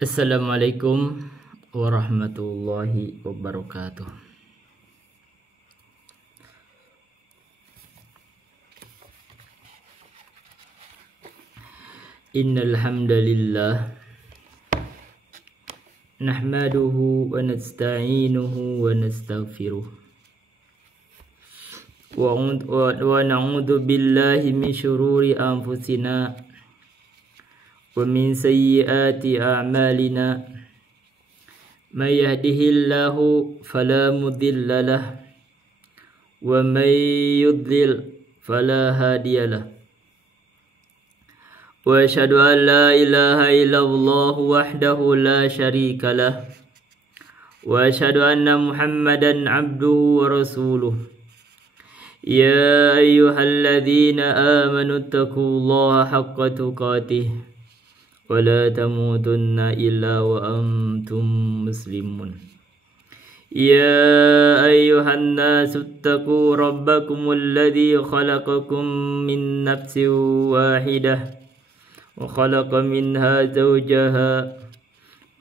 Assalamualaikum warahmatullahi wabarakatuh. Innal hamdalillah nahmaduhu wa nasta'inuhu wa nastaghfiruh wa na'udzu billahi min syururi anfusina wa min sayyiati a'malina may yahdihillahu fala mudilla lahu wa may yudlil fala hadiyalah. Wa asyhadu an la ilaha illallah wahdahu la syarika lah wa asyhadu anna Muhammadan abduhu wa rasuluh. Ya ayyuhalladzina amanu taqullaha haqqa tuqatih wa la tamutunna illa wa antum muslimun. Ya ayyuhan nasu taqu rabbakumul ladzi khalaqakum min nafsin wahidah wa khalaqa minha zawjaha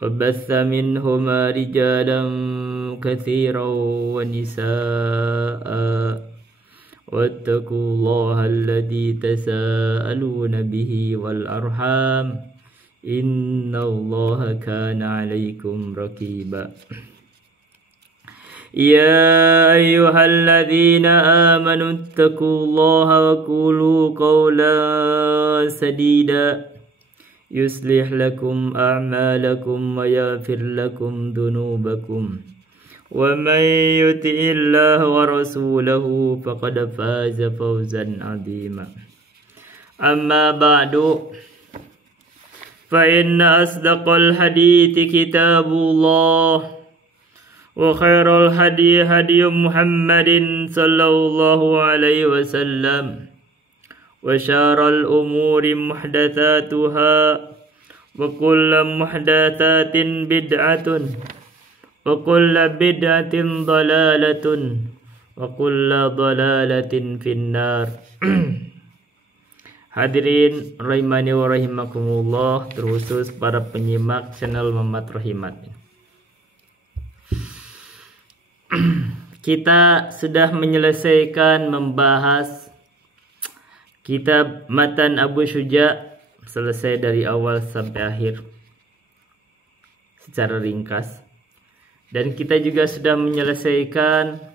wa batha minhuma rijalan katsiran wa nisaa'a wattaqullaha alladzi tasaaluna bihi wal arham innallaha kana 'alaikum raqiba. Ya ayyuhalladzina amanu taqullaha wa qulu qawlan sadida yuslih lakum a'malakum wa yaghfir lakum dhunubakum wa may yuti'illaha wa rasulahu faqad faza fawzan 'azima. Amma ba'du, fa inna asdaqal hadithi kitabullah wa khairal hadi hadi Muhammadin sallallahu alaihi wasallam wa syarrul umuri muhdatsatuha wa kullu muhdatsatin bid'atun wa kullu bid'atin dhalalatun wa kullu dhalalatin finnar. Hadirin rahimani wa rahimakumullah, terkhusus para penyimak channel Mamat Rahimat. Kita sudah menyelesaikan membahas kitab Matan Abu Syuja, selesai dari awal sampai akhir secara ringkas. Dan kita juga sudah menyelesaikan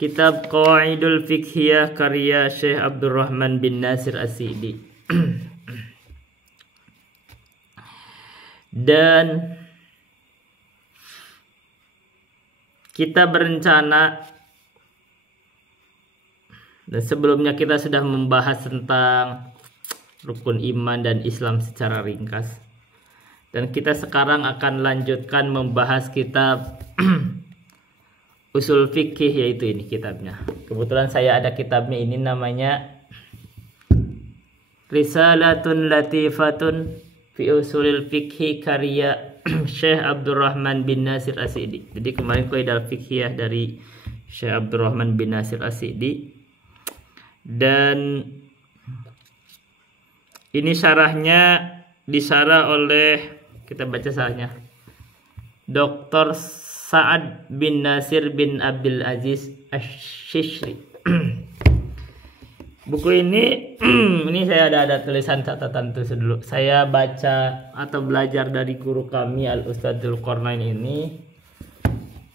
kitab Qawaidul Fiqhiyah karya Syekh Abdurrahman bin Nasir As-Sa'di. Dan kita berencana, dan sebelumnya kita sudah membahas tentang rukun iman dan Islam secara ringkas. Dan kita sekarang akan lanjutkan membahas kitab Usul Fikih, yaitu ini kitabnya. Kebetulan saya ada kitabnya, ini namanya Risalatun Latifatun fi Usulil Fikhi karya Syekh Abdurrahman bin Nasir As-Sa'di. Jadi kemarin Qawaidul Fiqhiyah dari Syekh Abdurrahman bin Nasir As-Sa'di. Dan ini syarahnya disarah oleh, kita baca syarahnya, Dr. Sa'ad bin Nasir bin Abdul Aziz Asy-Syishri. Buku ini saya ada tulisan catatan tuh dulu. Saya baca atau belajar dari guru kami Al-Ustadzul Qornain ini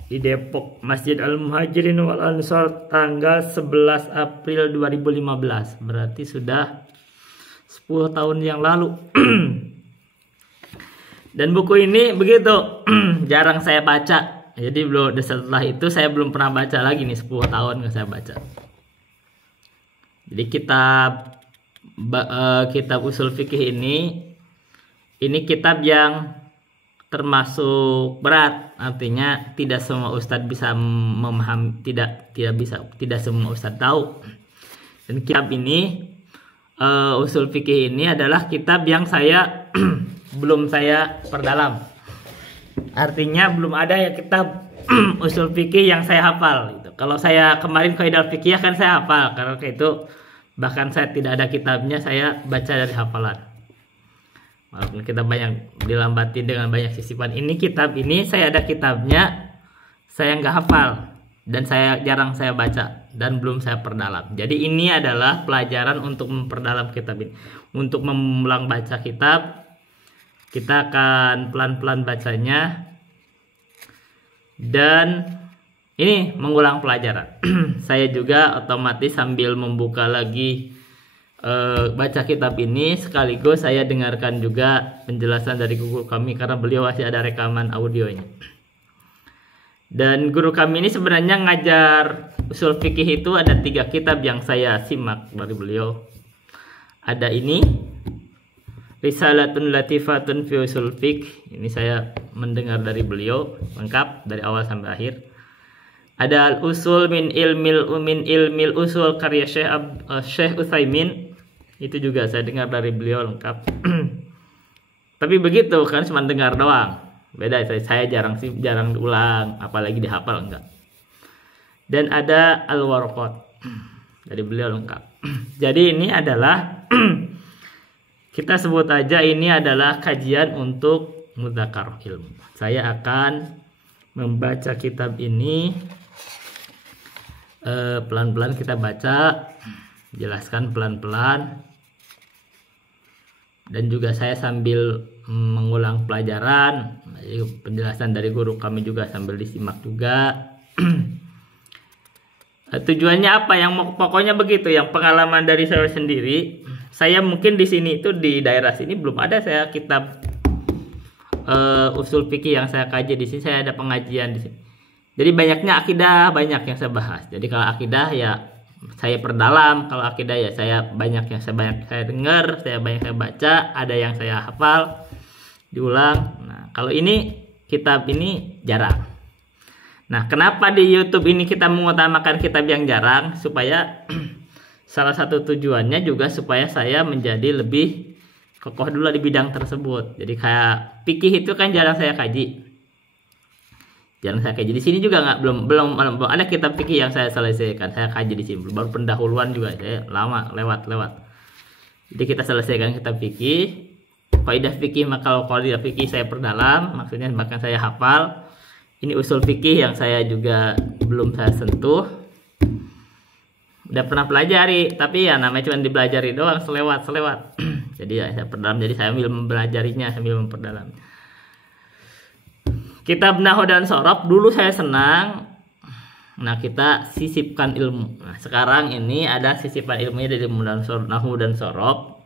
di Depok, Masjid Al-Muhajirin wal Ansor, tanggal 11 April 2015. Berarti sudah 10 tahun yang lalu. Dan buku ini begitu jarang saya baca. Jadi setelah itu saya belum pernah baca lagi nih, 10 tahun nggak saya baca. Jadi kitab Usul Fikih ini kitab yang termasuk berat, artinya tidak semua ustadz bisa memahami, tidak semua ustadz tahu. Dan kitab ini Usul Fikih ini adalah kitab yang saya belum saya perdalam. Artinya belum ada ya kitab usul fikih yang saya hafal gitu. Kalau saya kemarin Qawaidul Fiqhiyah kan saya hafal, karena itu bahkan saya tidak ada kitabnya, saya baca dari hafalan. walaupun kita banyak dilambatin dengan banyak sisipan. Ini kitab ini saya ada kitabnya, saya nggak hafal dan jarang saya baca dan belum saya perdalam. Jadi ini adalah pelajaran untuk memperdalam kitab ini. Untuk mengulang baca kitab, kita akan pelan-pelan bacanya dan ini mengulang pelajaran. Saya juga otomatis sambil membuka lagi baca kitab ini, sekaligus saya dengarkan juga penjelasan dari guru kami karena beliau masih ada rekaman audionya. Dan guru kami ini sebenarnya ngajar usul fikih itu ada 3 kitab yang saya simak dari beliau. Ada ini Risalatun Latifatun fi Usul Fiqh. Ini saya mendengar dari beliau lengkap dari awal sampai akhir. Ada Al-Usul min ilmil usul karya Syekh Utsaimin. Itu juga saya dengar dari beliau lengkap. Tapi begitu kan cuma dengar doang. Beda saya jarang ulang, apalagi dihafal enggak. Dan ada Al-Warqat. Dari beliau lengkap. Jadi ini adalah kita sebut aja ini adalah kajian untuk mudzakarah ilmu. Saya akan membaca kitab ini pelan-pelan kita baca, jelaskan pelan-pelan, dan juga saya sambil mengulang pelajaran, penjelasan dari guru kami juga sambil disimak juga. Tujuannya apa? Pokoknya begitu, yang pengalaman dari saya sendiri. Saya mungkin di sini itu di daerah sini belum ada saya kitab usul fikih yang saya kaji. Di sini saya ada pengajian di sini. Jadi banyaknya akidah, banyak yang saya bahas. Jadi kalau akidah ya saya perdalam, kalau akidah ya saya banyak saya dengar, saya banyak saya baca, ada yang saya hafal, diulang. Nah, kalau ini kitab ini jarang. Nah, kenapa di YouTube ini kita mengutamakan kitab yang jarang? Supaya salah satu tujuannya juga supaya saya menjadi lebih kokoh dulu di bidang tersebut. Jadi kayak fikih itu kan jarang saya kaji. Di sini juga belum ada kitab fikih yang saya selesaikan. Saya kaji di sini. Baru pendahuluan juga saya lama lewat. Jadi kita selesaikan kitab fikih. Kaidah fikih, maka kalau kaidah fikih saya perdalam, maksudnya bahkan saya hafal. Ini usul fikih yang saya juga belum saya sentuh. Udah pernah pelajari, tapi ya namanya cuma dipelajari doang selewat. Jadi ya saya perdalam, jadi saya sambil mempelajarinya, sambil memperdalam. Kitab Nahwu dan Shorof dulu saya senang. Nah, kita sisipkan ilmu. Nah, sekarang ini ada sisipan ilmunya dari Nahwu dan Shorof.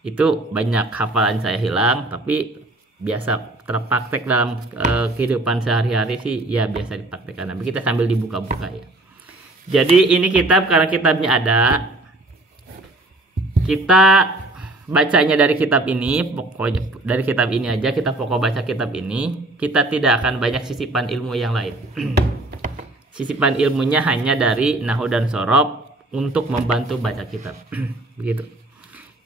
Itu banyak hafalan saya hilang, tapi biasa terpraktek dalam kehidupan sehari-hari sih ya biasa dipraktekkan. Tapi kita sambil dibuka-buka ya. Jadi ini kitab, karena kitabnya ada, kita bacanya dari kitab ini, pokoknya dari kitab ini aja, kita pokok baca kitab ini, kita tidak akan banyak sisipan ilmu yang lain. Sisipan ilmunya hanya dari Nahwu dan Shorof untuk membantu baca kitab. Begitu.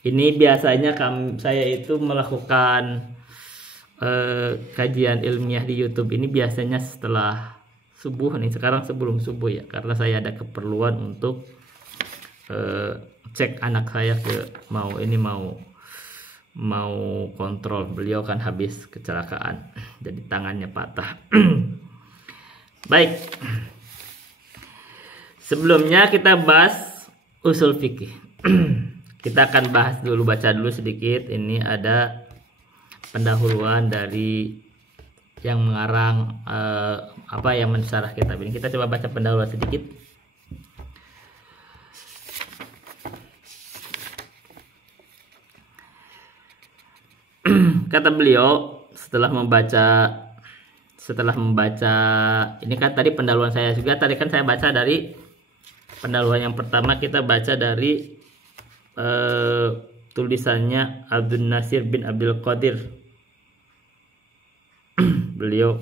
Ini biasanya saya itu melakukan kajian ilmiah di YouTube ini biasanya setelah subuh nih. Sekarang sebelum subuh ya, karena saya ada keperluan untuk cek anak saya mau kontrol. Beliau kan habis kecelakaan, jadi tangannya patah. Baik, sebelumnya kita bahas usul fikih. Kita akan bahas dulu, baca dulu sedikit. Ini ada pendahuluan dari yang mengarang yang mensyarah kitab ini. Kita coba baca pendahuluan sedikit. Kata beliau setelah membaca ini kan tadi pendahuluan saya juga, tadi kan saya baca dari pendahuluan yang pertama, kita baca dari tulisannya Abdul Nasir bin Abdul Qadir beliau.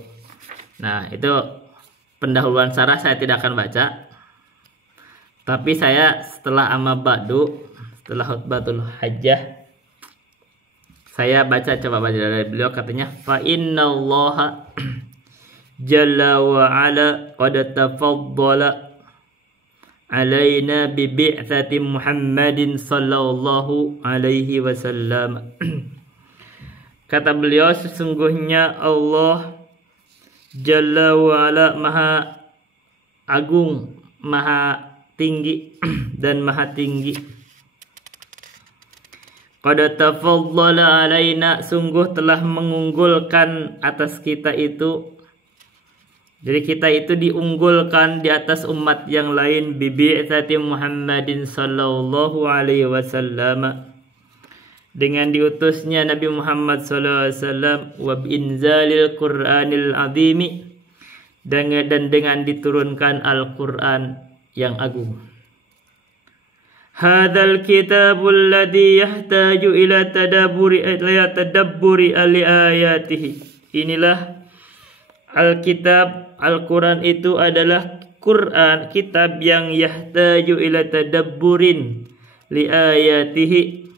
Nah, itu pendahuluan syarah saya tidak akan baca, tapi saya setelah setelah khutbatul hajjah, saya coba baca dari beliau. Katanya, fa innallaha jalla wa ala qad tafaddala alaina bi bi'tsati Muhammadin sallallahu alaihi wasallam Kata beliau, sesungguhnya Allah Jalla wa'ala maha agung, maha tinggi dan maha tinggi. Qad tafaddala alaina, sungguh telah mengunggulkan atas kita itu. Jadi kita itu diunggulkan di atas umat yang lain bibi'tsati Muhammadin sallallahu alaihi wasallam, dengan diutusnya Nabi Muhammad sallallahu alaihi wasallam, wa binzalil Qur'anil azimi, dan dengan diturunkan Al-Qur'an yang agung. Hadzal kitabul ladzi yahtaju ila tadabburi ayatihi. Inilah Alkitab, Al-Quran itu adalah Quran, kitab yang yahtaju ila tadabburin li ayatihi,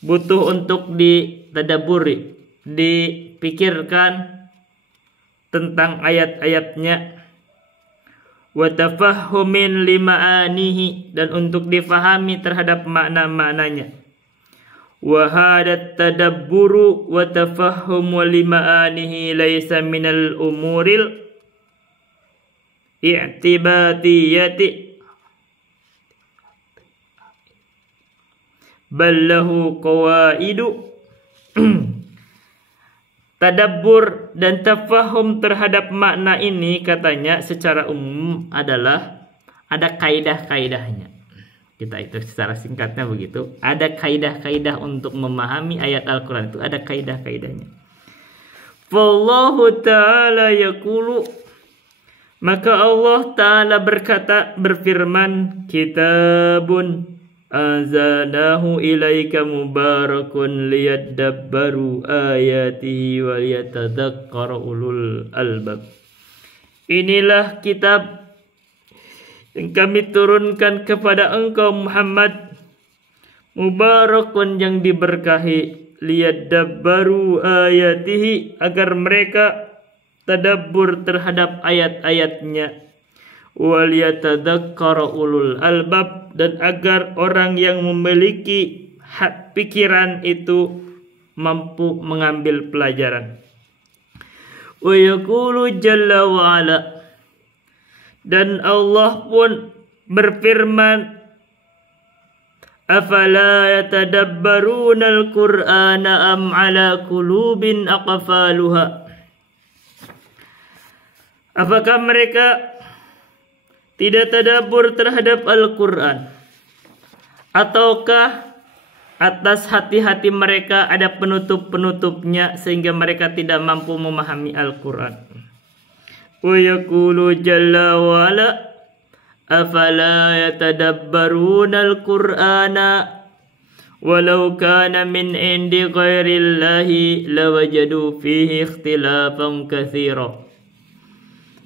butuh untuk ditadaburi, dipikirkan tentang ayat-ayatnya, wa tafahhumin lima'anihi, dan untuk difahami terhadap makna-maknanya. Wa hadat tadabburu wa tafahhum wa lima'anihi laisa minal umuril i'tibatiyati bal lahu qawaidu. Tadabbur dan tafahum terhadap makna ini, katanya secara umum adalah ada kaidah-kaidahnya. Kita itu secara singkatnya begitu. Ada kaidah-kaidah untuk memahami ayat Al-Quran, itu ada kaidah-kaidahnya. Wallahu ta'ala yaqulu, maka Allah ta'ala berkata, berfirman, kitabun anzalnahu ilaika mubarakun liyadabbaru ayatihi wa liyatadzakkara ulul albab. Inilah kitab yang kami turunkan kepada engkau Muhammad, mubarakun yang diberkahi, liyadabbaru ayatihi, agar mereka tadabbur terhadap ayat-ayatnya, wal yatadzakkara ulul albab, dan agar orang yang memiliki pikiran itu mampu mengambil pelajaran. Wa yaqulu jalla wa ala, dan Allah pun berfirman, afala yatadabbaruna al-Qur'ana am ala qulubin aqfaluha. Apakah mereka tidak tadabbur terhadap Al-Quran, ataukah atas hati-hati mereka ada penutup-penutupnya sehingga mereka tidak mampu memahami Al-Quran? Wa yaqulu jalla wa ala, afala yatadabbaruna al-Qur'ana walau kana min indi ghairillahi lawajadu fihi ikhtilafan katsira.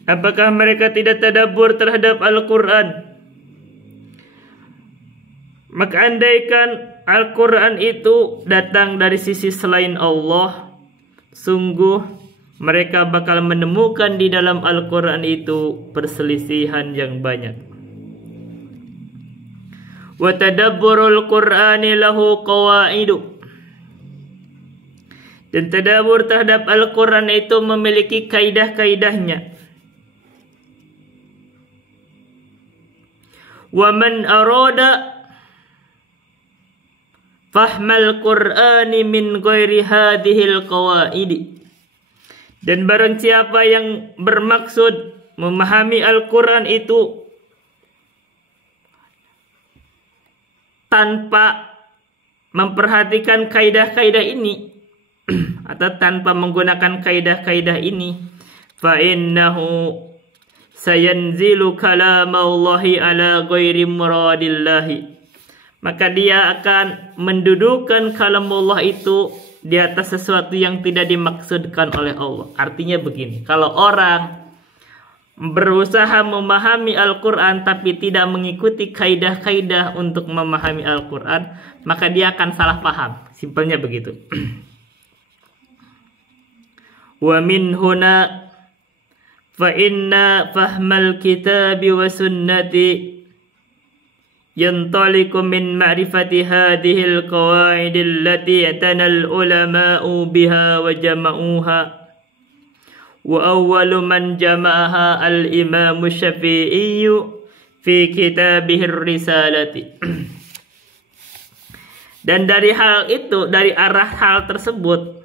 Apakah mereka tidak tadabbur terhadap Al-Quran? Maka andaikan Al-Quran itu datang dari sisi selain Allah, sungguh mereka bakal menemukan di dalam Al-Quran itu perselisihan yang banyak. Wa tadabburul Qur'ani lahu qawaidu, dan tadabbur terhadap Al-Quran itu memiliki kaidah-kaidahnya. Wa man arada fahmal Qur'ani min ghairi hadhil qawaidi, dan barang siapa yang bermaksud memahami Al-Quran itu tanpa memperhatikan kaidah-kaidah ini atau tanpa menggunakan kaidah-kaidah ini, fa innahu sayanzilu kalamallahi ala ghairi muradillahi, maka dia akan mendudukan kalamullah itu di atas sesuatu yang tidak dimaksudkan oleh Allah. Artinya begini, kalau orang berusaha memahami Al-Quran tapi tidak mengikuti kaidah-kaidah untuk memahami Al-Quran, maka dia akan salah paham. Simpelnya begitu. Wa min huna fa inna fahmal kitabi wa sunnati yantaliqu min ma'rifati hadhil qawaid allati atanal ulama'u biha wa jama'uha wa awwalu man jama'aha al-imam Syafi'i fi kitabih ar-risalati. Dan dari hal itu, dari arah hal tersebut,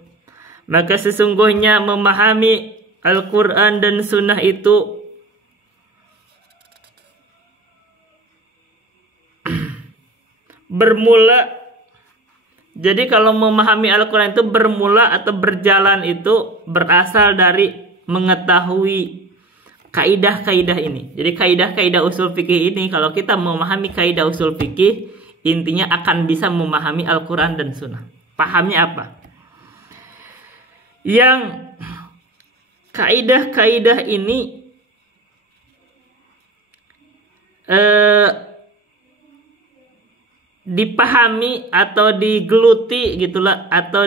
maka sesungguhnya memahami Al-Quran dan Sunnah itu bermula. Jadi kalau memahami Al-Quran itu bermula atau berjalan itu berasal dari mengetahui kaidah-kaidah ini. Jadi kaidah-kaidah usul fikih ini, kalau kita memahami kaidah usul fikih, intinya akan bisa memahami Al-Quran dan Sunnah. Pahamnya apa? Yang kaidah-kaidah ini dipahami atau digeluti gitulah, atau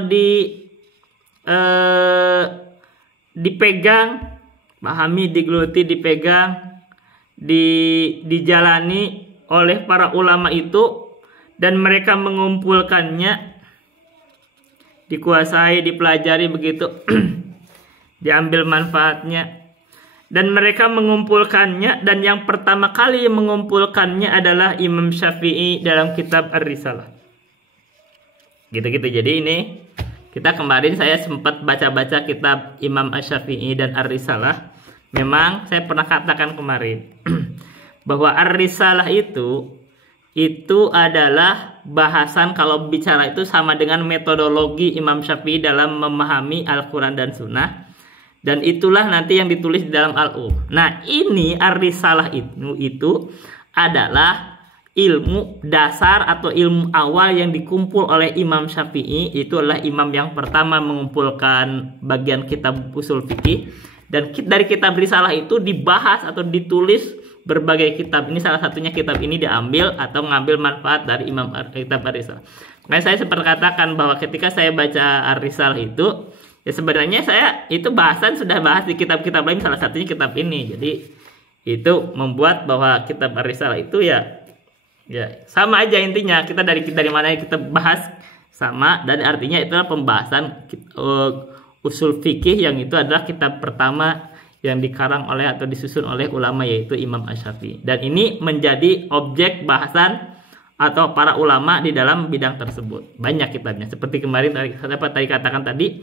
dipegang, pahami, digeluti, dipegang, dijalani oleh para ulama itu, dan mereka mengumpulkannya, dikuasai, dipelajari begitu, diambil manfaatnya. Dan mereka mengumpulkannya, dan yang pertama kali mengumpulkannya adalah Imam Syafi'i dalam kitab Ar-Risalah. Gitu-gitu. Jadi ini kita kemarin saya sempat baca-baca kitab Imam Asy-Syafi'i dan Ar-Risalah. Memang saya pernah katakan kemarin bahwa Ar-Risalah itu adalah bahasan, kalau bicara itu sama dengan metodologi Imam Syafi'i dalam memahami Al-Quran dan Sunnah. Dan itulah nanti yang ditulis di dalam Al-Um. Nah, ini Ar-Risalah itu adalah ilmu dasar atau ilmu awal yang dikumpul oleh Imam Syafi'i. Itu adalah imam yang pertama mengumpulkan bagian kitab usul fikih. Dan dari kitab Risalah itu dibahas atau ditulis berbagai kitab. Ini salah satunya kitab ini diambil atau mengambil manfaat dari Imam kitab Ar-Risalah. Makanya saya sempat katakan bahwa ketika saya baca Ar-Risalah itu, ya sebenarnya saya itu bahasan sudah bahas di kitab-kitab lain, salah satunya kitab ini. Jadi itu membuat bahwa kitab Ar-Risalah itu ya sama aja intinya. Kita dari mana yang kita bahas sama, dan artinya itulah pembahasan usul fikih, yang itu adalah kitab pertama yang dikarang oleh atau disusun oleh ulama, yaitu Imam Asy-Syafi'i. Dan ini menjadi objek bahasan atau para ulama di dalam bidang tersebut. Banyak kitabnya. Seperti kemarin tadi katakan tadi,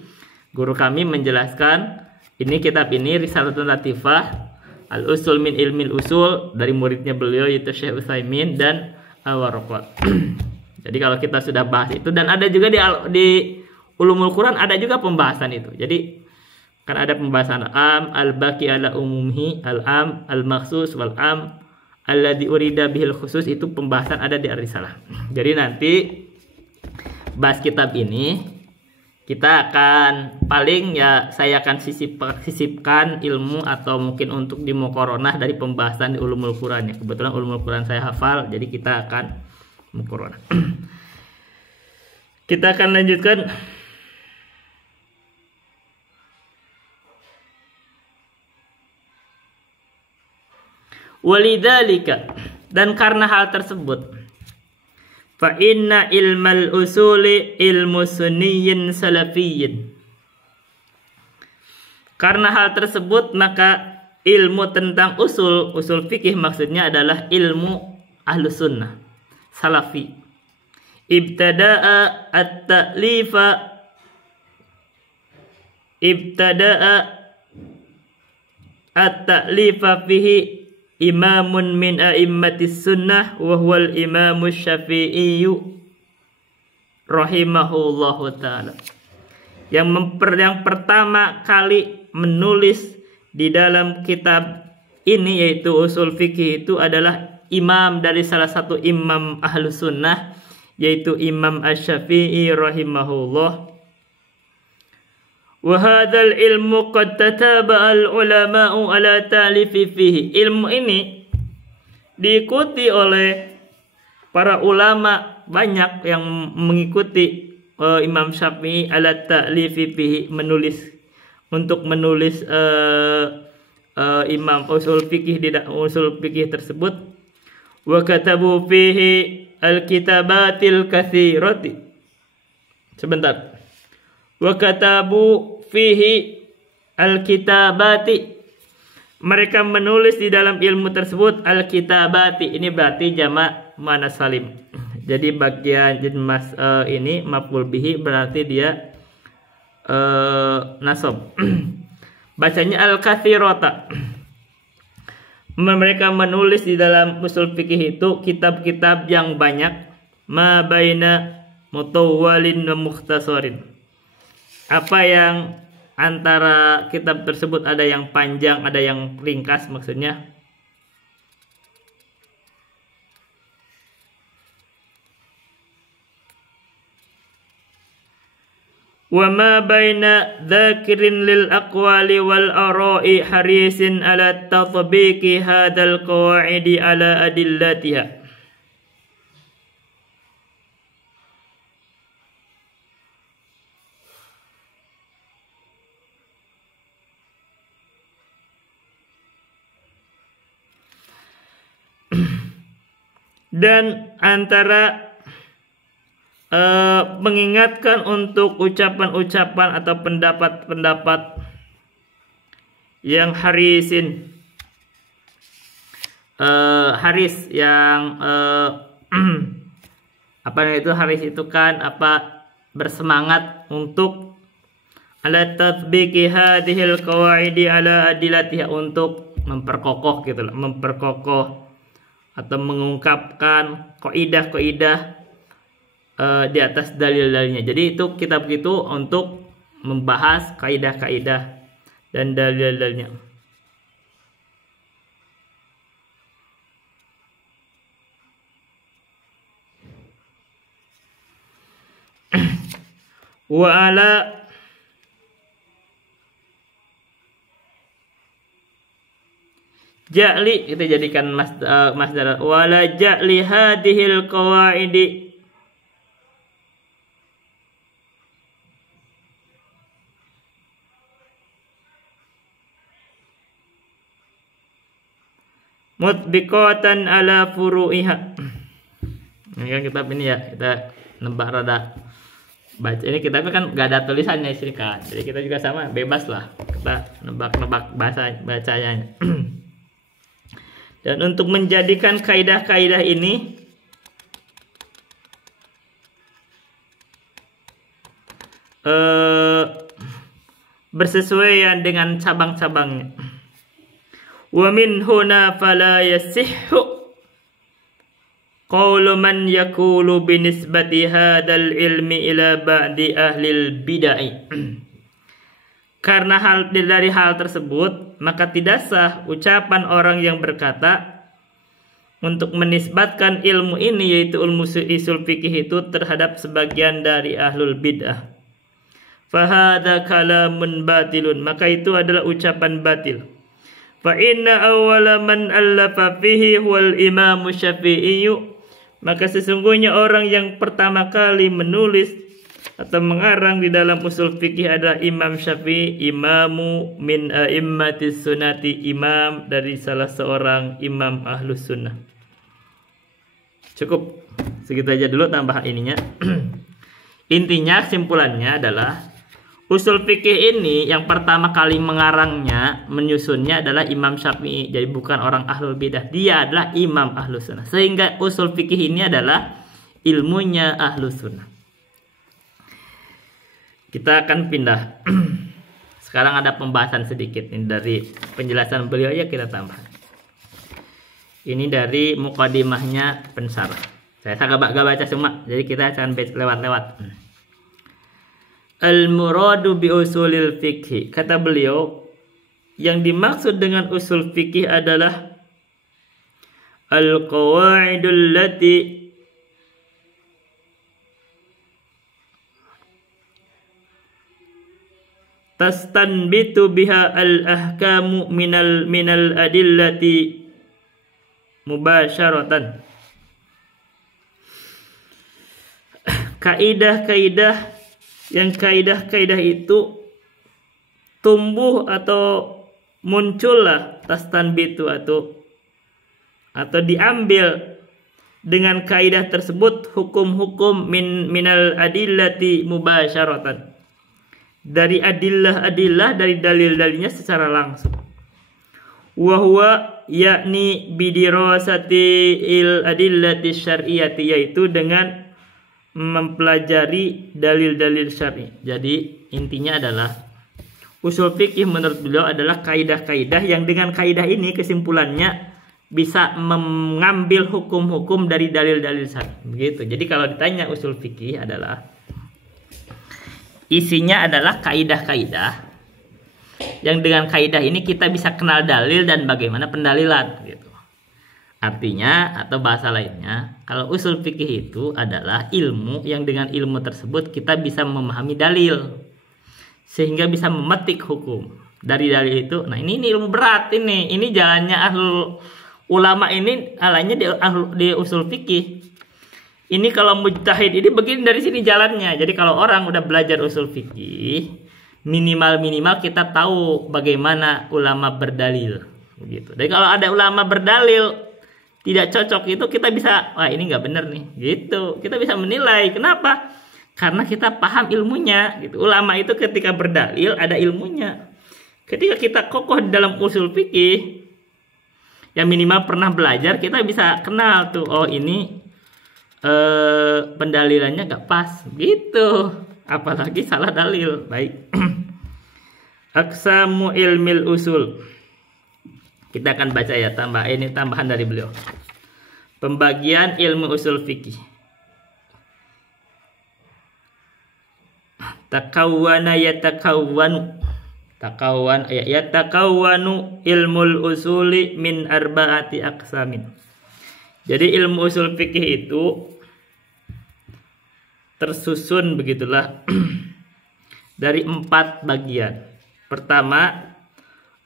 guru kami menjelaskan ini kitab ini Risalatun Latifah Al-Usul min Ilmil Usul dari muridnya beliau yaitu Syekh Utsaimin dan Al-Waraqat. Jadi kalau kita sudah bahas itu, dan ada juga di Ulumul Quran ada juga pembahasan itu. Jadi kan ada pembahasan am, al-baqi ala umumhi, al-am, al-makhsus, wal-am alladzi urida bihil khusus, itu pembahasan ada di Ar-Risalah. Jadi nanti bahas kitab ini kita akan paling saya akan sisipkan ilmu atau mungkin untuk di muqaronah dari pembahasan di Ulumul Quran ya. Kebetulan Ulumul Quran saya hafal, jadi kita akan muqaronah. Kita akan lanjutkan. Walidzalika, dan karena hal tersebut, fa inna ilmal usuli ilmu sunniyin salafiyyin. Karena hal tersebut, maka ilmu tentang usul fikih maksudnya adalah ilmu ahlus sunnah salafi. Ibtada'a at-ta'lifa fihi imamun min a'immatis sunnah wa huwal imamu Syafi'i rahimahullahu ta'ala. Yang pertama kali menulis di dalam kitab ini yaitu usul fikih itu adalah imam dari salah satu imam ahlus sunnah, yaitu Imam Asy-Syafi'i rahimahullah. Wa hadzal ilmu qad tataba'a al-ulama'u ala ta'lifi fihi. Ilmu ini diikuti oleh para ulama, banyak yang mengikuti Imam Syafi'i ala ta'lifi fihi, untuk menulis imam usul fikih tersebut. wa katabu fihi al-kitabatil katsirati. Sebentar. Wa katabu fihi al-kitabati. Mereka menulis di dalam ilmu tersebut al-kitabati. Ini berarti jamak muannas salim. Jadi bagian ini maf'ul bihi berarti dia nasab. Bacanya al-katsirata. Mereka menulis di dalam usul fikih itu kitab-kitab yang banyak, ma baina mutawwalin wa mukhtasarin. Apa yang antara kitab tersebut ada yang panjang, ada yang ringkas maksudnya. Wa ma baina dzakirin lil aqwali wal ara'i harisin ala tatbiqi hadzal qawaidi ala adillatiha. Dan antara mengingatkan untuk ucapan-ucapan atau pendapat-pendapat yang harisin, haris yang apa itu haris itu kan apa bersemangat untuk ala tatbiqi hadhil qawaidi ala adilatiha, untuk memperkokoh gitu loh, memperkokoh atau mengungkapkan kaidah-kaidah di atas dalil-dalilnya. Jadi itu kitab itu untuk membahas kaidah-kaidah dan dalil-dalilnya. Wa ala ja'li, kita jadikan masdar wala ja'li hadhil qawaidi mutbiqatan ala furu'iha. Ini kan kitab ini ya, kita nembak rada baca. Ini kitabnya kan gak ada tulisannya di sini kan. Jadi kita juga sama, bebas lah. Kita nebak-nebak bacanya. Dan untuk menjadikan kaidah-kaidah ini bersesuaian dengan cabang-cabangnya. Wa min huna fala yasihhu qawlu man yaqulu binisbati hadzal ilmi ila ba'di ahlil bid'ah. Karena dari hal tersebut, maka tidak sah ucapan orang yang berkata untuk menisbatkan ilmu ini, yaitu ilmu usul fikih itu, terhadap sebagian dari ahlul bid'ah. Fahadha kalamun batilun, maka itu adalah ucapan batil. Fa inna awwala man allafa fihi huwal Imam Syafi'i, maka sesungguhnya orang yang pertama kali menulis atau mengarang di dalam usul fikih adalah Imam Syafi'i, imamu min a'immatis sunnati, imam dari salah seorang imam ahlus sunnah. Cukup segitu aja dulu tambahan ininya. Intinya kesimpulannya adalah usul fikih ini yang pertama kali mengarangnya, menyusunnya adalah Imam Syafi'i. Jadi bukan orang ahlul bidah, dia adalah imam ahlus sunnah. Sehingga usul fikih ini adalah ilmunya ahlus sunnah. Kita akan pindah. Sekarang ada pembahasan sedikit ini dari penjelasan beliau aja kita tambah. Ini dari mukadimahnya pensarah. Saya gak baca semua, jadi kita akan lewat-lewat. Al-muradu bi usulil fikih. Kata beliau, yang dimaksud dengan usul fikih adalah al-qawaidul lati tastanbitu biha al-ahkamu minal adillati mubasyaratan. Kaidah-kaidah yang kaidah-kaidah itu tumbuh atau muncullah tastanbitu atau diambil dengan kaidah tersebut hukum-hukum minal adillati mubasyaratan, dari adillah dari dalil-dalilnya secara langsung. Wa huwa yakni bidirasati il adillati syar'iyyati, yaitu dengan mempelajari dalil-dalil syar'i. Jadi intinya adalah usul fikih menurut beliau adalah kaidah-kaidah yang dengan kaidah ini kesimpulannya bisa mengambil hukum-hukum dari dalil-dalil syar'i. Begitu. Jadi kalau ditanya usul fikih adalah isinya adalah kaidah-kaidah yang dengan kaidah ini kita bisa kenal dalil dan bagaimana pendalilan gitu. Artinya atau bahasa lainnya, kalau usul fikih itu adalah ilmu yang dengan ilmu tersebut kita bisa memahami dalil sehingga bisa memetik hukum dari dalil itu. Nah, ini ilmu berat ini. Ini jalannya ahlul ulama ini, alanya di usul fikih. Ini kalau mujtahid ini begini, dari sini jalannya. Jadi kalau orang udah belajar usul fikih, minimal kita tahu bagaimana ulama berdalil begitu. Jadi kalau ada ulama berdalil tidak cocok, itu kita bisa, wah ini nggak bener nih gitu. Kita bisa menilai. Kenapa? Karena kita paham ilmunya gitu. Ulama itu ketika berdalil ada ilmunya. Ketika kita kokoh di dalam usul fikih, yang minimal pernah belajar, kita bisa kenal tuh, oh ini pendalilannya nggak pas gitu. Apalagi salah dalil. Baik. Aqsamu ilmil usul. Kita akan baca ya, ini tambahan dari beliau. Pembagian ilmu usul fikih. Takawwana yatakawwanu. Yatakawwanu ilmul usuli min arba'ati aqsamin. Jadi ilmu usul fikih itu tersusun begitulah dari 4 bagian. Pertama,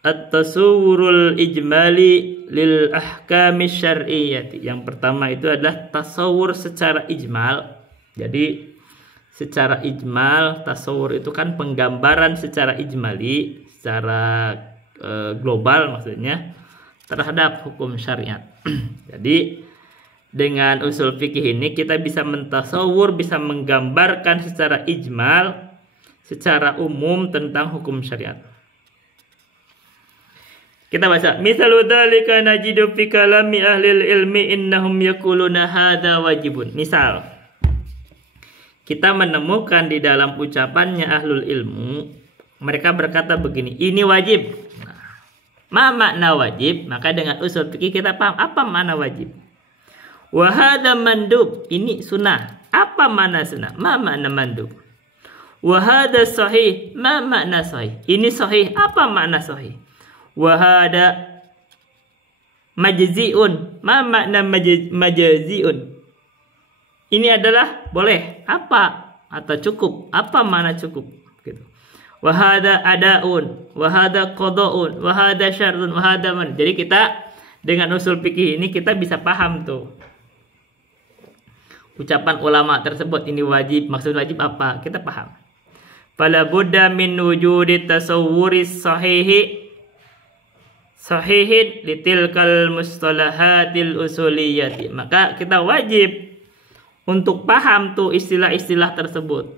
at-tasawwurul ijmali lil ahkami syar'iyyati. Yang pertama itu adalah tasawur secara ijmal. Jadi secara ijmal, tasawur itu kan penggambaran secara ijmali, secara global maksudnya, terhadap hukum syariat. Jadi dengan usul fikih ini kita bisa mentasawur, bisa menggambarkan secara ijmal, secara umum tentang hukum syariat. Kita baca, misalu dzalika najidu fi kalami ahlil ilmi innahum yaquluna hadza wajibun. Misal, kita menemukan di dalam ucapannya ahlul ilmu, mereka berkata begini, ini wajib. Ma makna wajib? Maka dengan usul fikih kita paham apa makna wajib. Wa hadza mandub, ini sunnah. Apa makna sunnah? Ma makna mandub? Wa hadza sahih, ma makna sahih? Ini sahih, apa makna sahih? Wa hadza majzi'un, ma makna majzi'un? Ini adalah boleh, apa? Atau cukup, apa makna cukup? Gitu. Wa hadza ada'un, wa hadza qada'un, wa hadza syartun, wa hadza man. Jadi kita dengan usul fikih ini kita bisa paham tuh ucapan ulama tersebut, ini wajib, maksud wajib apa? Kita paham. Fala budda min wujudi tasawwuri sahihin litilkal mustalahatil usuliyati. Maka kita wajib untuk paham tuh istilah-istilah tersebut.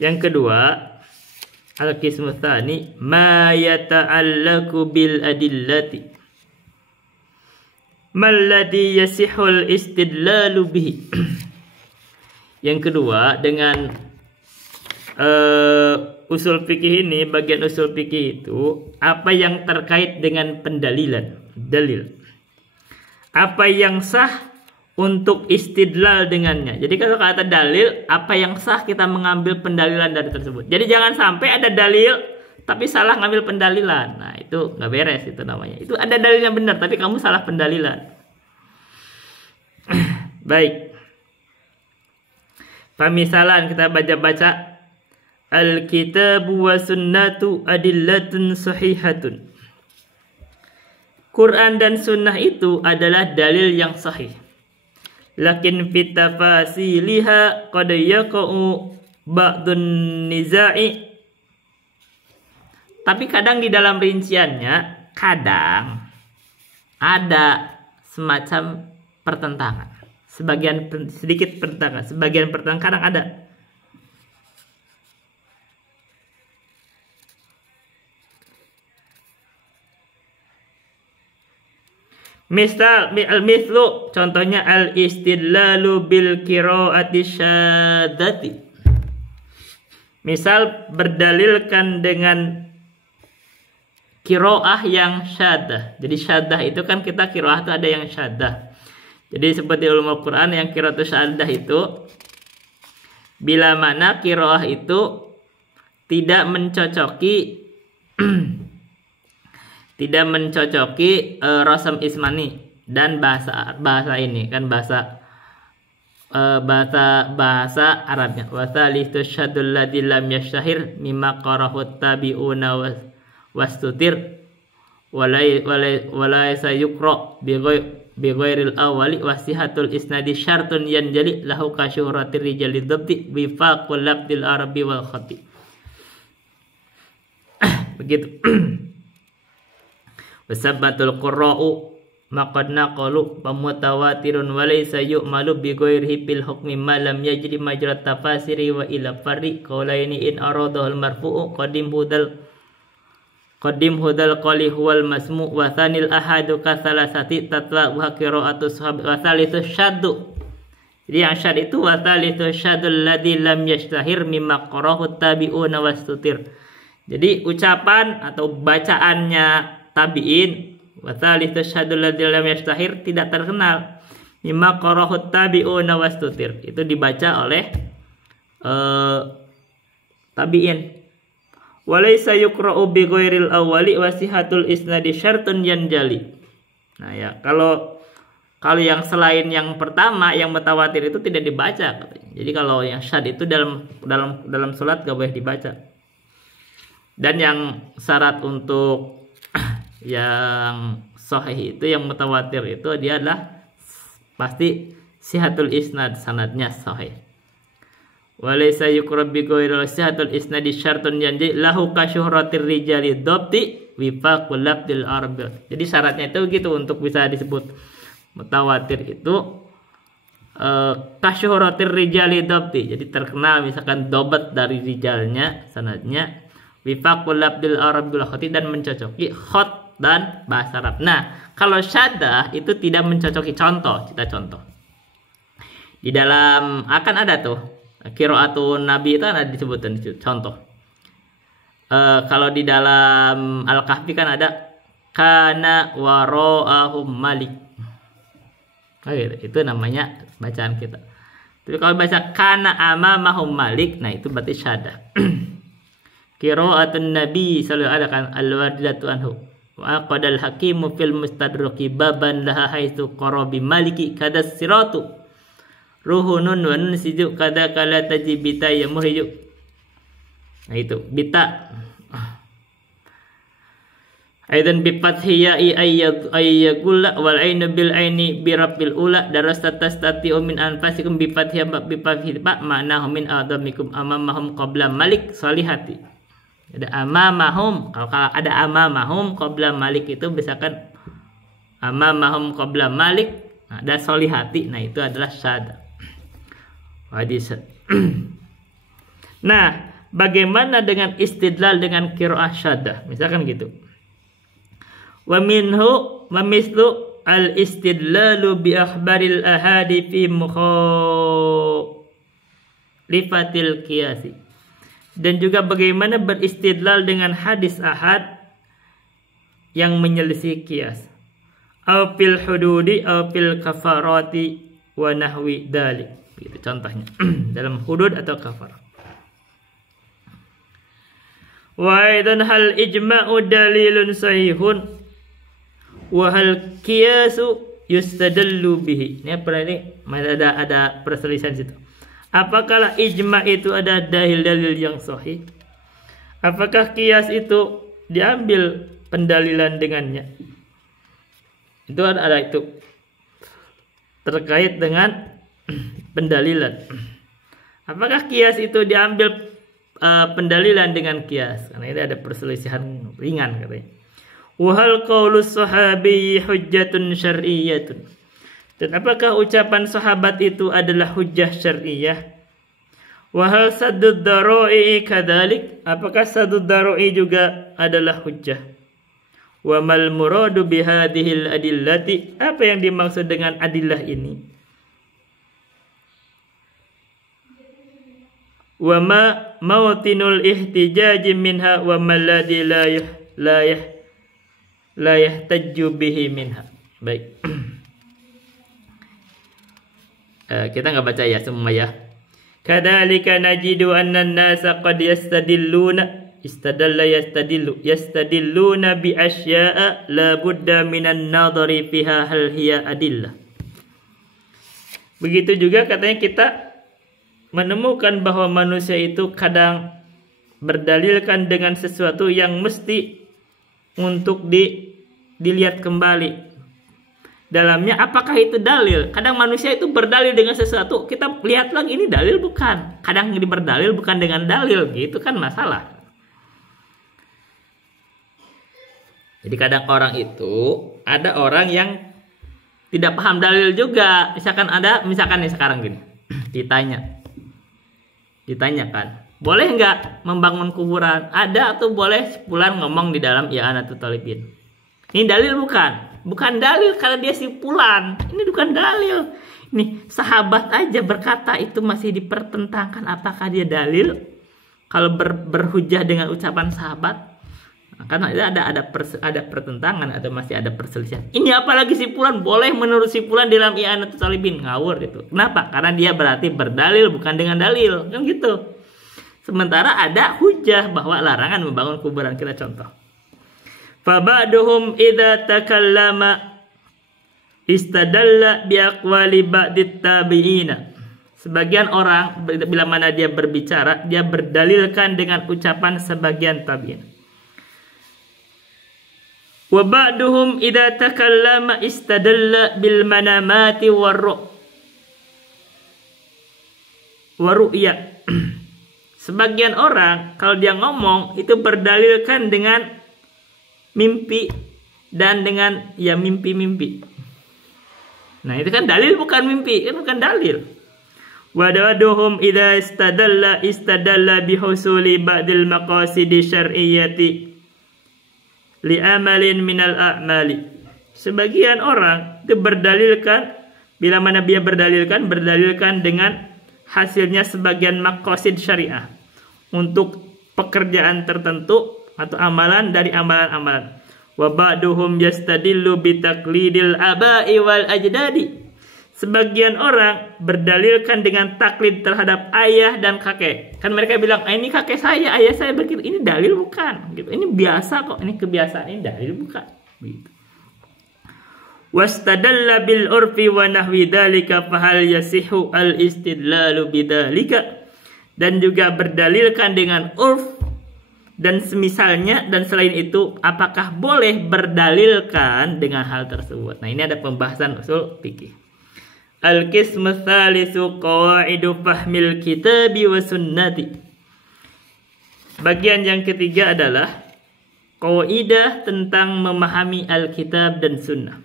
Yang kedua, al-qismu tsani ma yata'allaqu bil adillati malladhi yasihul istidlalu bihi. Yang kedua, dengan usul fikih ini, bagian usul fikih itu apa yang terkait dengan pendalilan, dalil. Apa yang sah untuk istidlal dengannya. Jadi kalau kata dalil, apa yang sah kita mengambil pendalilan dari tersebut. Jadi jangan sampai ada dalil tapi salah ngambil pendalilan. Nah, itu nggak beres itu namanya. Itu ada dalilnya benar tapi kamu salah pendalilan. Baik. Pemisalan kita baca-baca. Al-kitabu wa sunnatu adillatun sahihatun. Quran dan sunnah itu adalah dalil yang sahih. Lakin fit tafasiliha qad yaqa'u ba'dun niza'i. Tapi kadang di dalam rinciannya kadang ada semacam pertentangan. Sedikit pertentangan, sebagian pertentangan kadang ada. Misal al-mithlu, contohnya al-istidlalu bil qiraati syadati. Misal berdalilkan dengan qiraah yang syadah. Jadi syadah itu kan kita qiraah itu ada yang syadah. Jadi seperti ulumul Quran yang qiraatu syadah itu bila mana qiraah itu tidak mencocoki Rasam Ismani dan bahasa ini kan bahasa Arabnya. Wasalistu syadul ladzi lam yashtahir mimma qarahu tabi'una wastutir walai sayukra bi ghairil awali wasihatul isnadi syartun yanjali lahu kasyuhratir rijali dhabti wifaqul labdil arabi wal khati. Begitu. Wasabbatul qurra'u maqad naqalu pamutawatirun walaysa yu'malu bi ghairihi fil hukmi ma lam yajri majra tafasiri wa ila farri qaulaini in aradahul marfu'u qadim hudal qali huwal masmu wa thanil ahadu ka salasati tatwa wa qira'atu sahab wa thalithu syaddu. Jadi yang syad itu wa thalithu syaddul ladzi lam yashtahir mimma qarahu tabi'una wastutir. Jadi ucapan atau bacaannya tabi'in wa thalithu syadul ladzi lam yashtahir tidak terkenal mimma qarahu tabi'una wastutir, itu dibaca oleh tabi'in. Walaysa yuqra'u bi ghairil awwali wasihatul isnadi syartun yanjali. Nah ya, kalau yang selain yang pertama yang mutawatir itu tidak dibaca katanya. Jadi kalau yang syad itu dalam salat gak boleh dibaca. Dan yang syarat untuk yang sahih itu yang mutawatir itu dia adalah pasti sihatul isnad, sanadnya sahih. Walaysa yuqrab bi ghairi sihatul isnadi syartun yanji lahu kasyuhratir rijali dhabti wifaqul labdil arabi. Jadi syaratnya itu gitu untuk bisa disebut mutawatir itu kasyuhratir rijali dhabti. Jadi terkenal misalkan dobat dari rijalnya, sanadnya, wifaqul labdil arabi wal khati, dan mencocoki khot dan bahasa Arab. Nah, kalau syadah itu tidak mencocoki. Kita contoh. Di dalam akan ada tuh qiraatun Nabi itu ada disebutkan contoh. Kalau di dalam Al-Kahfi kan ada kana wara'ahum malik. Gitu. Itu namanya bacaan kita. Tapi kalau baca kana amamahum malik, nah itu berarti syadah. Qiraatun Nabi sallallahu alaihi wasallam al-waridatu anhu. Wa qadal hakimu fil mustadraki baban laha haitsu qarabi maliki kadas siratu ruhunun wa nun sijuk kada kala tajibita ya muhiju. Nah itu bita aidan bi fathiyai ayyagulla wal ainu bil aini bi rabbil ula darasta tastati min anfasikum bi fathiyah bi fathiyah makna min adamikum amamahum qabla malik salihati. Ada amamahum, kalau ada amamahum qabla malik itu misalkan amamahum qabla malik, ada solihati, nah itu adalah syada. Hadis. Nah, bagaimana dengan istidlal dengan qiraah syada? Misalkan gitu. Wa minhu wa mislu al istidlalu bi akhbaril ahadi fi mukhalifatil qiyasi. Dan juga bagaimana beristidlal dengan hadis ahad yang menyelisih qiyas. Aw fil hududi aw fil kafarati wa nahwi dzalik. Gitu contohnya. Dalam hudud atau kafarah. Wa aidan hal ijma'u dalilun sahihun wa hal qiyasu yustadallu bihi. Ini apa ini? Masih ada perselisihan situ. Apakah ijma itu ada dalil-dalil yang sahih? Apakah qiyas itu diambil pendalilan dengannya? Itu ada itu terkait dengan pendalilan. Apakah qiyas itu diambil pendalilan dengan qiyas? Karena ini ada perselisihan ringan katanya. Wa hal qaulus sahabi hujjatun syar'iyyatun Dan apakah ucapan sahabat itu adalah hujjah syar'iyah? Wa hal saddud dara'i kadzalik? Apakah saddud dara'i juga adalah hujjah? Wa mal muradu bihadhil adillati? Apa yang dimaksud dengan adillah ini? Wa ma mawtinul ihtijaj minha wa ma alladhi la yahtajju bihi minha. Baik. Kita nggak baca ya semua ya. Kadzalika najidu anna an-nasa qad yastadilluna bi asya'a la budda minan nadhari fiha hal hiya adillah. Begitu juga katanya kita menemukan bahwa manusia itu kadang berdalilkan dengan sesuatu yang mesti untuk dilihat kembali dalamnya apakah itu dalil. Kadang manusia itu berdalil dengan sesuatu, kita lihat lagi ini dalil bukan. Kadang ini berdalil bukan dengan dalil, gitu kan masalah. Jadi kadang orang itu ada orang yang tidak paham dalil juga. Misalkan nih sekarang gini, ditanyakan, boleh nggak membangun kuburan? Ada atau boleh sepulan ngomong di dalam i'anatul talibin. Ini dalil bukan? Bukan dalil karena dia simpulan. Ini bukan dalil. Ini sahabat aja berkata itu masih dipertentangkan apakah dia dalil. Kalau berhujah dengan ucapan sahabat, karena ada pertentangan atau masih ada perselisihan. Ini apalagi simpulan, boleh menurut simpulan dalam i'anatul talibin, ngawur itu. Kenapa? Karena dia berarti berdalil bukan dengan dalil, kan gitu. Sementara ada hujah bahwa larangan membangun kuburan. Kita contoh. Fabaduhum idza takallama istadalla biaqwali ba'dit tabi'ina. Sebagian orang bila mana dia berbicara, dia berdalilkan dengan ucapan sebagian tabi'in. Wa ba'duhum idza takallama istadalla bil manamati waru'ya. Sebagian orang kalau dia ngomong itu berdalilkan dengan mimpi dan dengan ya mimpi-mimpi. Nah, itu kan dalil bukan mimpi, itu bukan dalil. Wadaduhum idza istadalla bihusuli ba'dil maqasidi syar'iyyati li'amalin minal a'mali. Sebagian orang itu berdalilkan, bila mana dia berdalilkan dengan hasilnya sebagian maqasid syariah untuk pekerjaan tertentu atau amalan dari amalan-amalan. Wa ba'duhum yastadillu bitaqlidil aba'i wal ajdadi. Sebagian orang berdalilkan dengan taklid terhadap ayah dan kakek. Kan mereka bilang, ini kakek saya, ayah saya begitu. Ini dalil bukan, gitu. Ini biasa kok, ini kebiasaan, ini dalil bukan. Begitu. Wastadalla bil urfi wa nahwi dzalika fahal yasihu al istidlalu bidzalika. Dan juga berdalilkan dengan urf dan semisalnya dan selain itu, apakah boleh berdalilkan dengan hal tersebut? Nah, ini ada pembahasan usul fikih. Al-qismu tsalitsu qawaidu fahmil kitabi wa sunnati. Bagian yang ketiga adalah kaidah tentang memahami Alkitab dan Sunnah.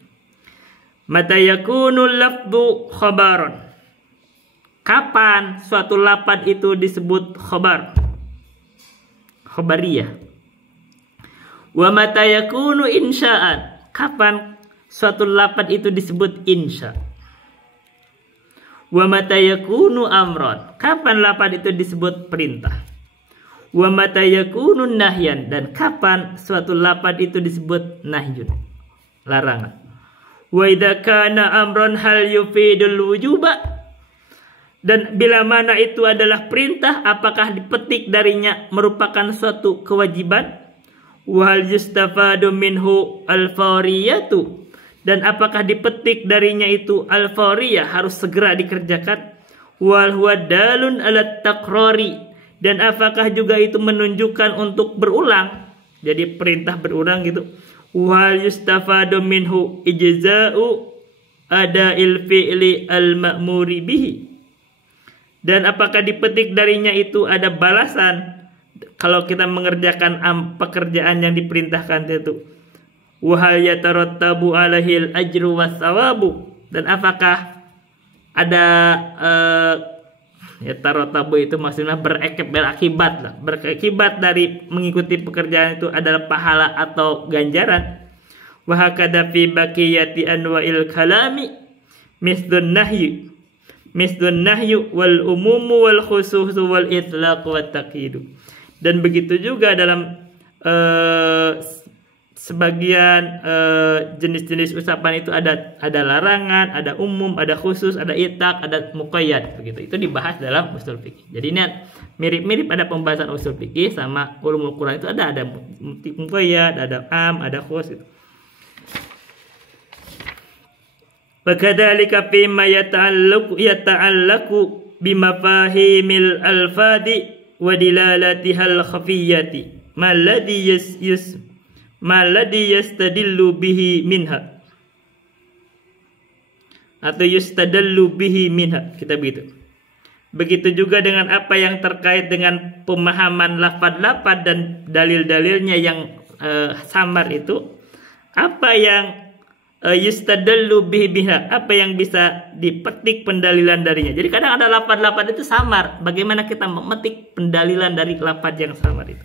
Mata yakunul lafdhu khabaron. Kapan suatu lafaz itu disebut khabar? Khabariyah. Wa mata yakunu insya'an. Kapan suatu lafaz itu disebut insya? Wa mata yakunu amron. Kapan lafaz itu disebut perintah? Wa mata yakunu nahyan. Dan kapan suatu lafaz itu disebut nahyun, larangan? Wa idza kana amron hal yufidul wujuba. Dan bila mana itu adalah perintah, apakah dipetik darinya merupakan suatu kewajiban? Wal yustafadu minhu al-fawriyatu. Dan apakah dipetik darinya itu al-fawriyah, harus segera dikerjakan? Wal huwa dalun ala takrari. Dan apakah juga itu menunjukkan untuk berulang? Jadi perintah berulang gitu. Wal yustafadu minhu ijza'u ada'il fi'li al-ma'muri bihi. Dan apakah dipetik darinya itu ada balasan kalau kita mengerjakan pekerjaan yang diperintahkan itu? Wahal yatarattabu alaihi al-ajru was-sawabu. Dan apakah ada ya tarotabu itu maksudnya berakibat dari mengikuti pekerjaan itu adalah pahala atau ganjaran. Wa hakada fi baqiyati anwa'il kalami misdun nahyu wal umumu wal khususu wal itlaq wa taqidu. Dan begitu juga dalam sebagian jenis-jenis ucapan itu ada larangan, ada umum, ada khusus, ada itlaq, ada muqayyad, begitu. Itu dibahas dalam usul fikih. Jadi ini mirip-mirip ada pembahasan usul fikih sama ulumul Quran itu ada muqayyad, ada am, ada khusus itu. Wakadzalika fima yata'allaqu bimafahimil alfadi wa dilalatihal khafiyyati malladhi yastadillu bihi minha atau yustadallu bihi minha, kita begitu. Begitu juga dengan apa yang terkait dengan pemahaman lafaz-lafaz dan dalil-dalilnya yang samar itu, apa yang yustadallu bihi biha, apa yang bisa dipetik pendalilan darinya. Jadi kadang ada lafaz-lafaz itu samar, bagaimana kita memetik pendalilan dari lafaz yang samar itu.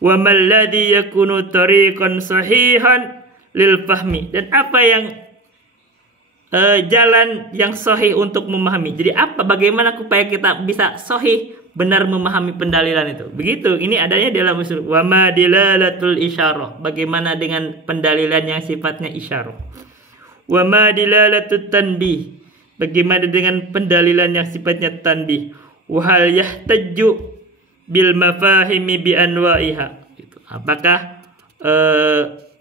Wa malladhi yakunu tariqan sahihan lil fahmi, dan apa yang jalan yang sahih untuk memahami. Jadi bagaimana supaya kita bisa sahih benar memahami pendalilan itu. Begitu, ini adanya dalam usul. Wa ma dilalatul isyarah, bagaimana dengan pendalilan yang sifatnya isyarah. Wa ma dilalatut tanbih, bagaimana dengan pendalilan yang sifatnya tanbih. Wa hal yahtajju bil mafahimi bi anwa'iha. Apakah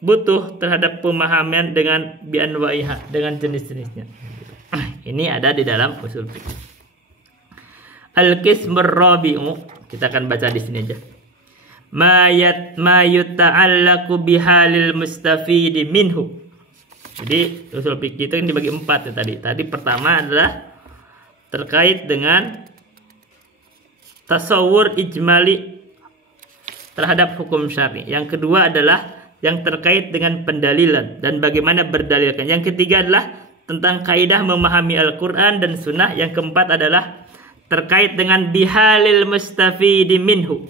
butuh terhadap pemahaman dengan bi anwa'iha, dengan jenis-jenisnya. Ini ada di dalam usul fikih. Al-qismur rabi'u, kita akan baca di sini aja. Ma yuta'allaqu bihalil mustafidi minhu. Jadi usul fikih itu dibagi 4 ya tadi. Tadi pertama adalah terkait dengan tasawur ijmali terhadap hukum syar'i. Yang kedua adalah yang terkait dengan pendalilan dan bagaimana berdalilkan. Yang ketiga adalah tentang kaidah memahami Al-Quran dan Sunnah. Yang keempat adalah terkait dengan bihalil mustafidi minhu,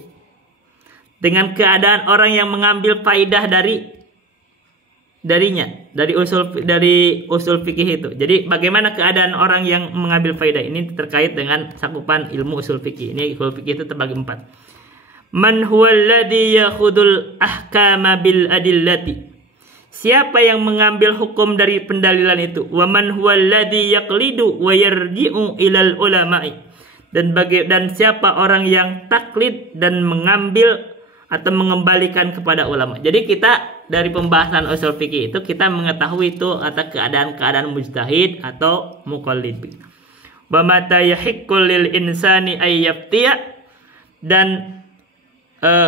dengan keadaan orang yang mengambil faidah dari usul fikih itu. Jadi bagaimana keadaan orang yang mengambil faidah ini terkait dengan cakupan ilmu usul fikih. Ini usul fikih itu terbagi 4. Man huwal ladzi yakhudul ahkama bil adillati, siapa yang mengambil hukum dari pendalilan itu. Wa man huwal ladzi yaqlidu wa yarji'u ilal ulama'i, dan siapa orang yang taklid dan mengambil atau mengembalikan kepada ulama. Jadi kita dari pembahasan usul fikih itu kita mengetahui itu atau keadaan-keadaan mujtahid atau muqallid. Wa mata yahiqqu lil insani ay yaftiya, dan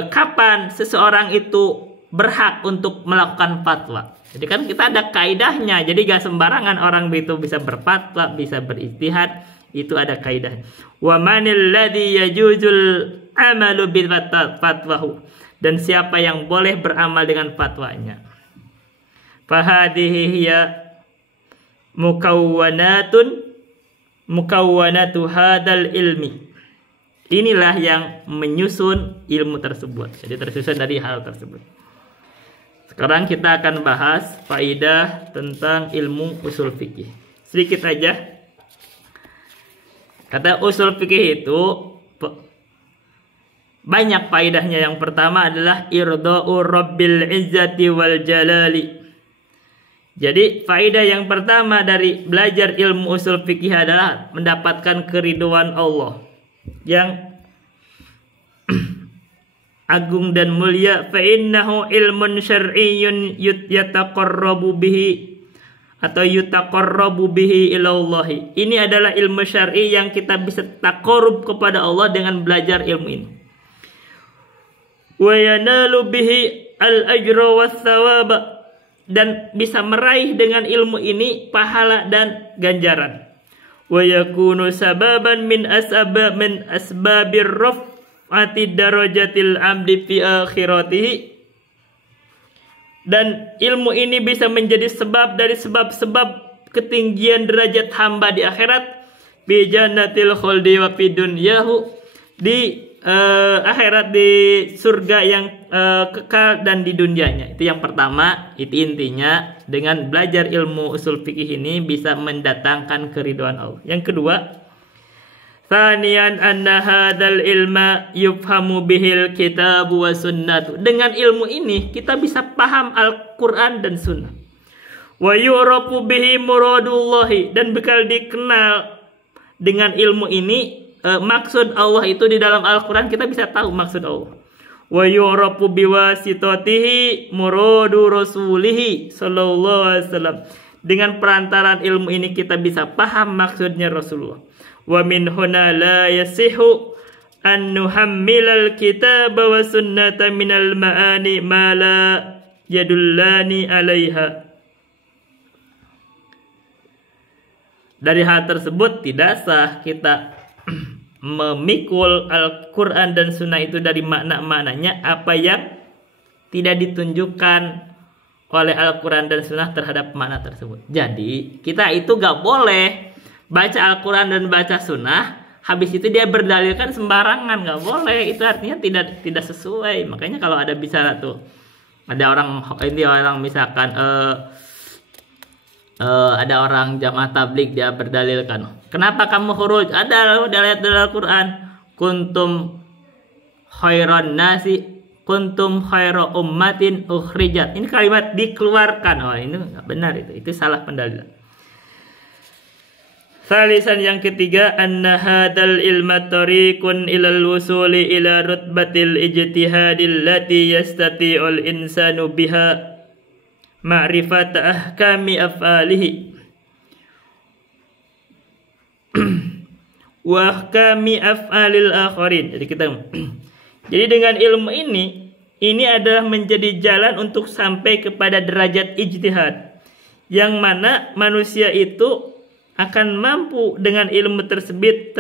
kapan seseorang itu berhak untuk melakukan fatwa. Jadi kan kita ada kaidahnya. Jadi gak sembarangan orang itu bisa berfatwa, bisa berijtihad, itu ada kaidah. Wa manil ladzi yajuzul amalu bil fatwahu, dan siapa yang boleh beramal dengan fatwanya. Fahadhihi hiya mukawwanatu hadal ilmi. Inilah yang menyusun ilmu tersebut. Jadi tersusun dari hal tersebut. Sekarang kita akan bahas faidah tentang ilmu usul fikih. Sedikit aja. Kata usul fikih itu banyak faidahnya. Yang pertama adalah irda'u rabbil izzati wal jalali. Jadi faidah yang pertama dari belajar ilmu usul fikih adalah mendapatkan keridhaan Allah yang agung dan mulia. Fa innahu ilmun syar'iyyun yataqarrabu bihi atau yutaqarrabu bihi ilallahi. Ini adalah ilmu syar'i yang kita bisa taqarrub kepada Allah dengan belajar ilmu ini. Wa yanalu bihi al-ajra was-thawaba, dan bisa meraih dengan ilmu ini pahala dan ganjaran. Wa yakunu sababan min asbabir raf'ati darajatil abdi fi akhiratihi, dan ilmu ini bisa menjadi sebab dari sebab-sebab ketinggian derajat hamba di akhirat, bi jannatil khuldi wa fid dunyahu, di akhirat di surga yang kekal dan di dunianya. Itu yang pertama. Itu intinya, dengan belajar ilmu usul fikih ini bisa mendatangkan keridhaan Allah. Yang kedua, tsaniyan anna hadzal ilma yufhamu bihil kitab wa sunnah. Dengan ilmu ini kita bisa paham Al-Qur'an dan sunnah. Wa yu'rafu bihi muradullahi, dan bakal dikenal dengan ilmu ini maksud Allah itu di dalam Al-Quran. Kita bisa tahu maksud Allah. Wa yu'rafu biwasitatihi muradu rasulihi sallallahu alaihi wasallam. Dengan perantaraan ilmu ini kita bisa paham maksudnya Rasulullah. Wa min huna la yasihu an nuhammilal kitaba wa sunnata minal ma'ani ma la yadullani alaiha. Dari hal tersebut tidak sah kita memikul Al-Quran dan Sunnah itu dari makna-maknanya apa yang tidak ditunjukkan oleh Al-Quran dan Sunnah terhadap makna tersebut. Jadi kita itu gak boleh baca Al-Quran dan baca Sunnah, habis itu dia berdalilkan sembarangan, gak boleh. Itu artinya tidak sesuai. Makanya kalau ada bicara tuh, ada orang misalkan ada orang jamaah tabligh, dia berdalilkan, kenapa kamu khuruj? Ada ayat dalam Al-Quran, kuntum khairan nasi, kuntum khairu ummatin ukhrijat. Ini kalimat dikeluarkan. Oh, ini nggak benar, itu salah pendalilan. Salisan yang ketiga, anna hadzal ilma tariqun ilal wusuli ila rutbatil ijtihadil lati yastati'ul insanu biha ma'rifat ahkami af'alihi wa ahkami af'alil akharin. Jadi dengan ilmu ini adalah menjadi jalan untuk sampai kepada derajat ijtihad, yang mana manusia itu akan mampu dengan ilmu tersebut,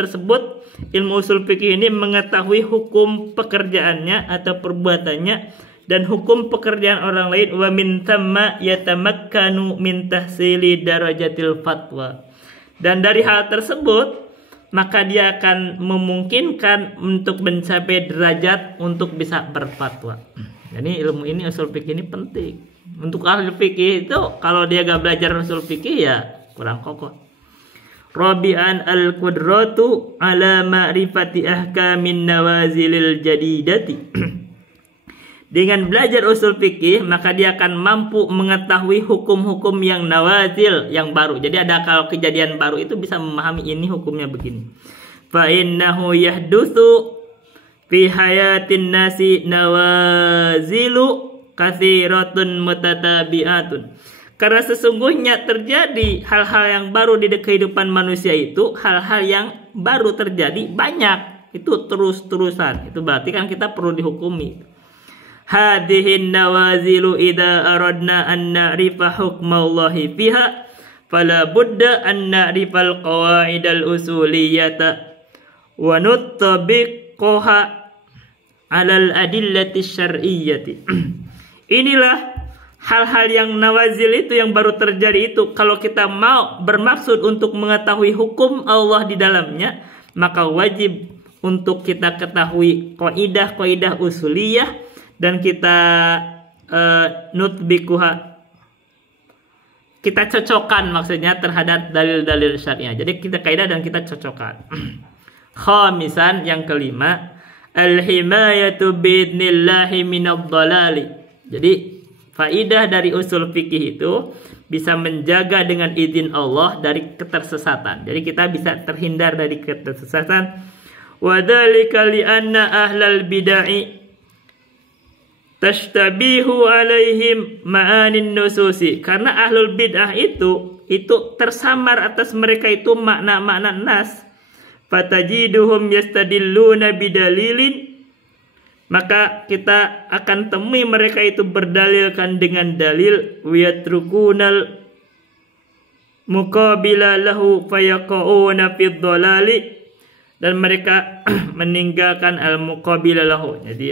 ilmu usul fikih ini, mengetahui hukum pekerjaannya atau perbuatannya dan hukum pekerjaan orang lain. Wa min thamma yatamakkanu min tahsili darajatil fatwa. Dan dari hal tersebut maka dia akan memungkinkan untuk mencapai derajat untuk bisa berfatwa. Jadi ilmu ini, usul fikih ini penting. Untuk ahli fikih itu kalau dia gak belajar usul fikih ya kurang kokoh. Rabi'an al-qudratu ala ma'rifati ahkamin nawazilil jadidati. Dengan belajar usul fikih maka dia akan mampu mengetahui hukum-hukum yang nawazil, yang baru. Jadi ada kalau kejadian baru itu bisa memahami ini hukumnya begini. Fa innahu yahdutsu fi hayatin nasi nawazilu katsiratun mutatabi'atun. Karena sesungguhnya terjadi hal-hal yang baru di kehidupan manusia itu, hal-hal yang baru terjadi banyak, itu terus-terusan. Itu berarti kan kita perlu dihukumi. Hadihin nawazilu idza aradna an na'rifa hukmallahi fiha fala budda an na'rifal qawaidal usuliyata wa nuttabiqaha 'alal adillati syar'iyyati. Inilah hal-hal yang nawazil itu, yang baru terjadi itu. Kalau kita mau bermaksud untuk mengetahui hukum Allah di dalamnya, maka wajib untuk kita ketahui kaidah-kaidah usuliyah dan kita nutbikuha, kita cocokkan maksudnya terhadap dalil-dalil syariah. Jadi kita kaidah dan kita cocokkan. Khamisan, yang kelima, al-himayatu biidnillahi minadh-dhalali. Jadi faidah dari usul fikih itu bisa menjaga dengan izin Allah dari ketersesatan. Jadi kita bisa terhindar dari ketersesatan. Wa dzalika li anna ahlal bid'ah tashtabihu alaihim ma'anin nususi. Karena ahlul bid'ah itu tersamar atas mereka itu makna-makna nas. Fatajiduhum yastadilluna bidalilin, maka kita akan temui mereka itu berdalilkan dengan dalil, wiyatrukunal muqabila lahu fayaqauna fid dhalali, dan mereka meninggalkan al muqabila lahu. Jadi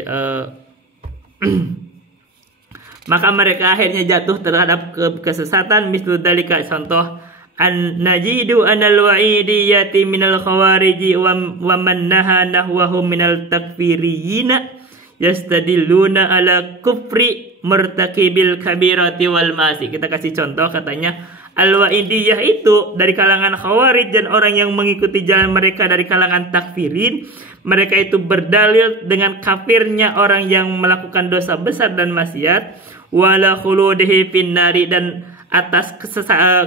maka mereka akhirnya jatuh terhadap kesesatan. Mislu dalika, contoh an najidu anal wa'idiyati minal khawariji wa man naha nahwahum minal takfiriyina yastadilluna ala kufri murtakibil kabirati wal ma'asi. Kita kasih contoh, katanya al-wa'idiyah itu dari kalangan khawarij dan orang yang mengikuti jalan mereka dari kalangan takfirin. Mereka itu berdalil dengan kafirnya orang yang melakukan dosa besar dan maksiat, wala khuludihi finnari, dan atas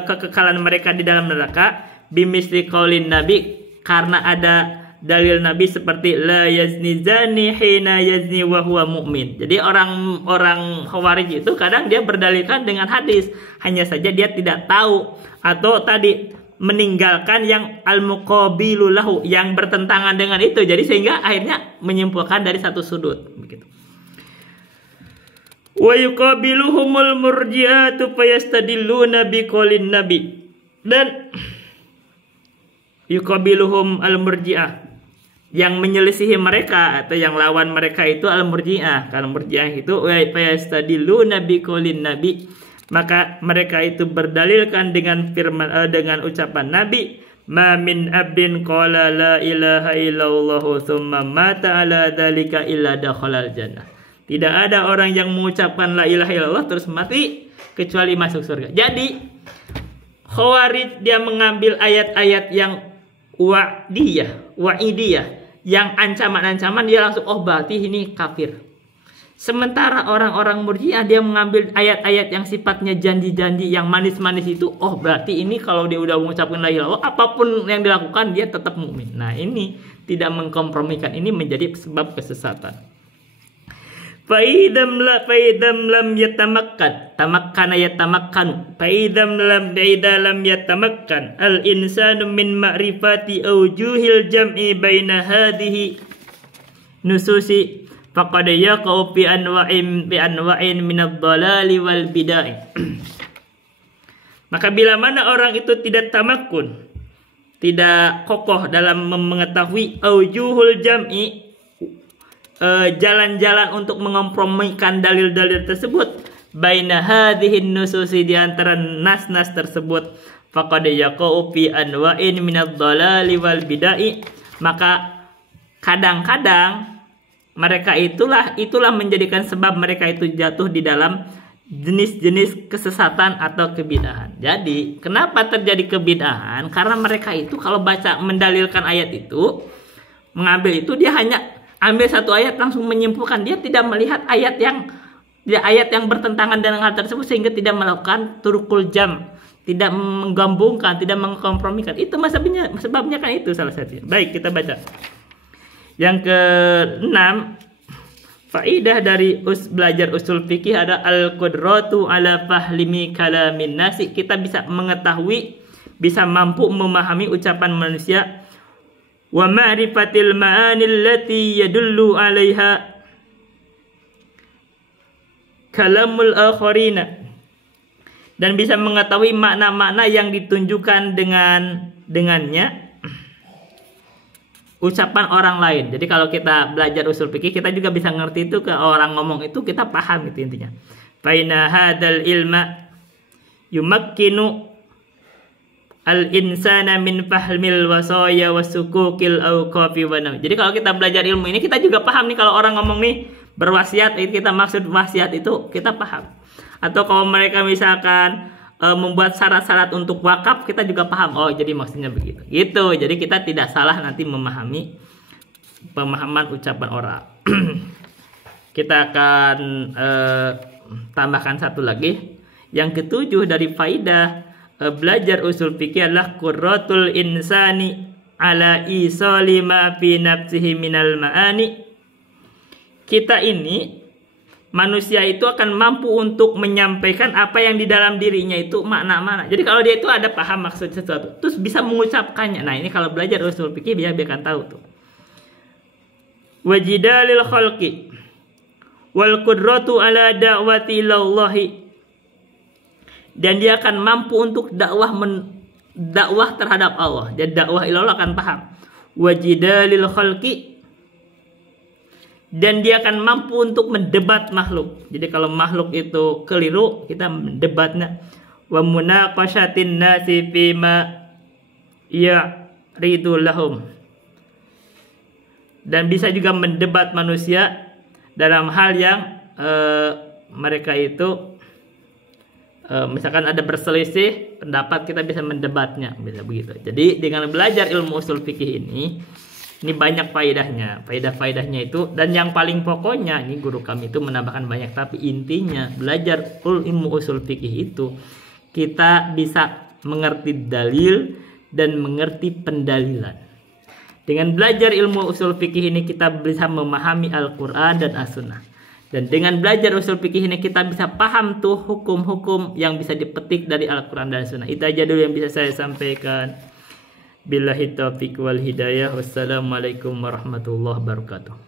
kekekalan mereka di dalam neraka, bimisli qaulin nabi, karena ada dalil Nabi seperti la yazni zani hina yazni wa huwa mu'min. Jadi orang khawarij itu kadang dia berdalilkan dengan hadis, hanya saja dia tidak tahu atau tadi meninggalkan yang al-muqabilu lahu, yang bertentangan dengan itu. Jadi sehingga akhirnya menyimpulkan dari satu sudut begitu. Wa yuqabiluhumul murji'atu fayastadilluna biqaulin nabi. Dan yuqabiluhum al-murji'ah, yang menyelisihi mereka atau yang lawan mereka itu al-murji'ah. Kalau murji'ah itu fayastadilluna biqaulin nabi, maka mereka itu berdalilkan dengan firman dengan ucapan Nabi, ma min abdin qala la ilaha illallah tsumma mata ala dzalika illa dakhalal jannah. Tidak ada orang yang mengucapkan la ilaha illallah terus mati kecuali masuk surga. Jadi khawarij dia mengambil ayat-ayat yang wa'idiyah, yang ancaman-ancaman, dia langsung oh berarti ini kafir. Sementara orang-orang murji'ah dia mengambil ayat-ayat yang sifatnya janji-janji yang manis-manis itu, oh berarti ini kalau dia udah mengucapkan la ilaha illallah, apapun yang dilakukan dia tetap mukmin. Nah, ini tidak mengkompromikan, ini menjadi sebab kesesatan. Faidam lam yatamakkan, tamakkana yatamakkanu. Faidam lam yatamakkan al insanu min ma'rifati awjuhil jam'i baina hadhihi nususi faqad yaqau bi anwa'in min ad-dhalali wal bid'ah. Maka bila mana orang itu tidak tamakkun, tidak kokoh dalam mengetahui aujuhul jam'i, jalan-jalan untuk mengkompromikan dalil-dalil tersebut, baina hadhihin nususi, di antara nas-nas tersebut, faqad yaqau fi anwa'in min ad-dhalali wal bid'ah, maka kadang-kadang mereka itulah menjadikan sebab mereka itu jatuh di dalam jenis-jenis kesesatan atau kebid'ahan. Jadi kenapa terjadi kebid'ahan? Karena mereka itu kalau baca mendalilkan ayat itu, mengambil itu, dia hanya ambil satu ayat langsung menyimpulkan, dia tidak melihat ayat yang bertentangan dengan hal tersebut, sehingga tidak melakukan turukul jam, tidak menggabungkan, tidak mengkompromikan. Itu sebabnya kan itu salah satunya. Baik, kita baca. Yang ke-6, faidah dari belajar usul fikih ada al-qudratu ala fahlimi kalamin nasi. Kita bisa mengetahui, bisa mampu memahami ucapan manusia, wa ma'rifatil ma'ani allati yadullu 'alaiha kalamul akharina, dan bisa mengetahui makna-makna yang ditunjukkan dengannya ucapan orang lain. Jadi kalau kita belajar usul fikih, kita juga bisa ngerti itu, ke orang ngomong itu kita paham itu intinya. Faina hadzal ilma yumakkinu al-insana min fahmil wasaya wasukukil awqafi wa naw. Jadi kalau kita belajar ilmu ini, kita juga paham nih kalau orang ngomong nih berwasiat, itu kita maksud wasiat itu kita paham. Atau kalau mereka misalkan membuat syarat-syarat untuk wakaf, kita juga paham, oh jadi maksudnya begitu gitu. Jadi kita tidak salah nanti memahami pemahaman ucapan orang. Kita akan tambahkan satu lagi, yang ke-7 dari faidah belajar usul fikih adalah qurratul insani ala isali ma fi nafsihi minal ma'ani. Kita ini manusia itu akan mampu untuk menyampaikan apa yang di dalam dirinya itu makna-makna. Jadi kalau dia itu ada paham maksud sesuatu, terus bisa mengucapkannya. Nah, ini kalau belajar usul fikih dia akan tahu tuh. Wajidalil khalqi wal qudratu ala da'wati ilallahi, dan dia akan mampu untuk dakwah terhadap Allah. Jadi dakwah ilallah akan paham. Wajidalil khalqi, dan dia akan mampu untuk mendebat makhluk. Jadi kalau makhluk itu keliru, kita mendebatnya. wa munaqashatin nasi fima ya'ridu lahum. Dan bisa juga mendebat manusia dalam hal yang mereka itu misalkan ada berselisih pendapat, kita bisa mendebatnya, bisa begitu. Jadi dengan belajar ilmu usul fikih ini banyak faedahnya itu, dan yang paling pokoknya ini guru kami itu menambahkan banyak, tapi intinya belajar ilmu usul fikih itu kita bisa mengerti dalil dan mengerti pendalilan. Dengan belajar ilmu usul fikih ini kita bisa memahami Al-Quran dan As-Sunnah. Dan dengan belajar usul fikih ini kita bisa paham tuh hukum-hukum yang bisa dipetik dari Al-Quran dan Sunnah. Itu aja dulu yang bisa saya sampaikan. Billahi taufiq wal hidayah. Wassalamualaikum warahmatullahi wabarakatuh.